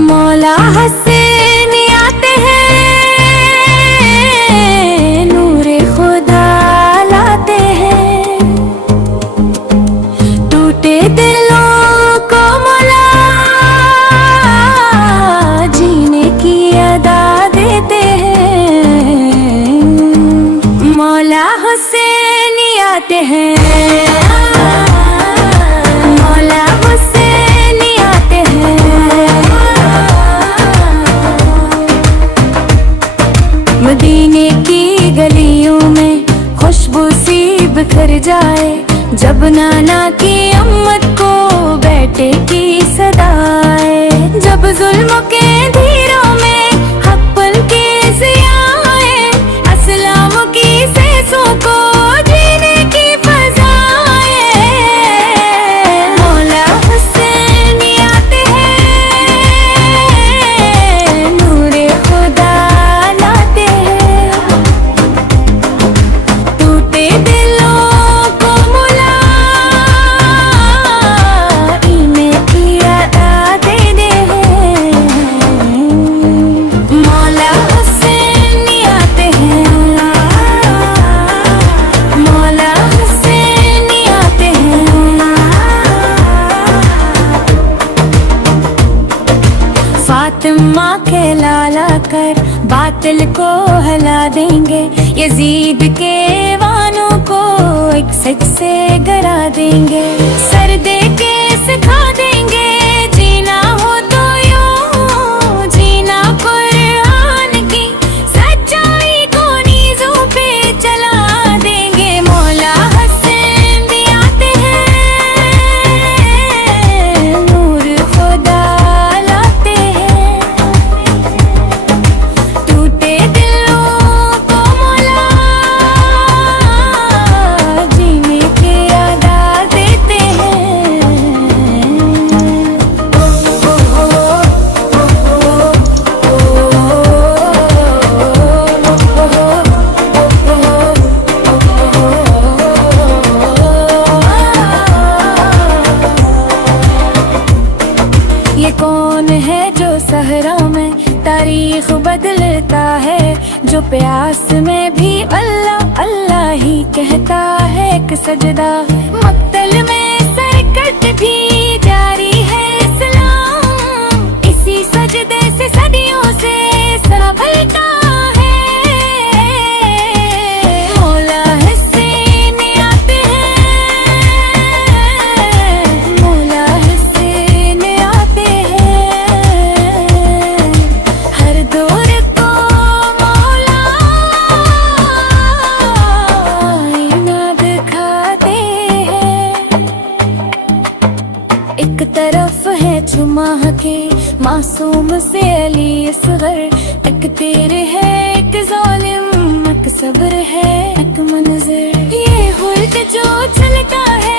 मौला हसन आते हैं, नूरे खुदा लाते हैं, टूटे दिलों को मौला जीने की अदा देते हैं। मौला हुसैन आते हैं, मौला हुसैन आते हैं। मदीने की गलियों में खुशबू सी बिखर जाए, जब नाना की अम्मत को बेटे की सदाए, जब जुल्म के धीरों में हक पल के ज़ियाए, अस्लाम की सेसों को जीने की फज़ाए। मौला हुसैन आते हैं, नूरे खुदा लाते हैं, टूटे दिलों को मौला ईने की अदा देते हैं। मौला हुसैन आते हैं, मौला हुसैन आते हैं। फातिमा के लाला कर बातिल को हला देंगे, यजीद के वानों को एक सच से गरा देंगे, सर दे के सिखा देंगे जीना हो तो यूं जीना, कुरान की सच्चाई को नीज़ों पे चला देंगे। मौला हसन आते हैं, नूर खुदा लाते हैं, टूटे दिलों को मौला जीने की अदा देते हैं। ये कौन है जो सहरा में तारीख बदलता है, जो प्यास में भी अल्लाह अल्लाह ही कहता है। एक सजदा मक्तल में सरकट भी जारी है इस्लाम, इसी सजदे से सदियों से संभलता है। मौला हुसैन आते हैं, मौला हुसैन आते हैं, हर दौर को मौला आईना दिखाते हैं। एक तरफ है जुमाह के मासूम से अली असगर, एक तीर है एक जालिम, एक सब्र है एक मंजर, ये हुर्द जो चलता है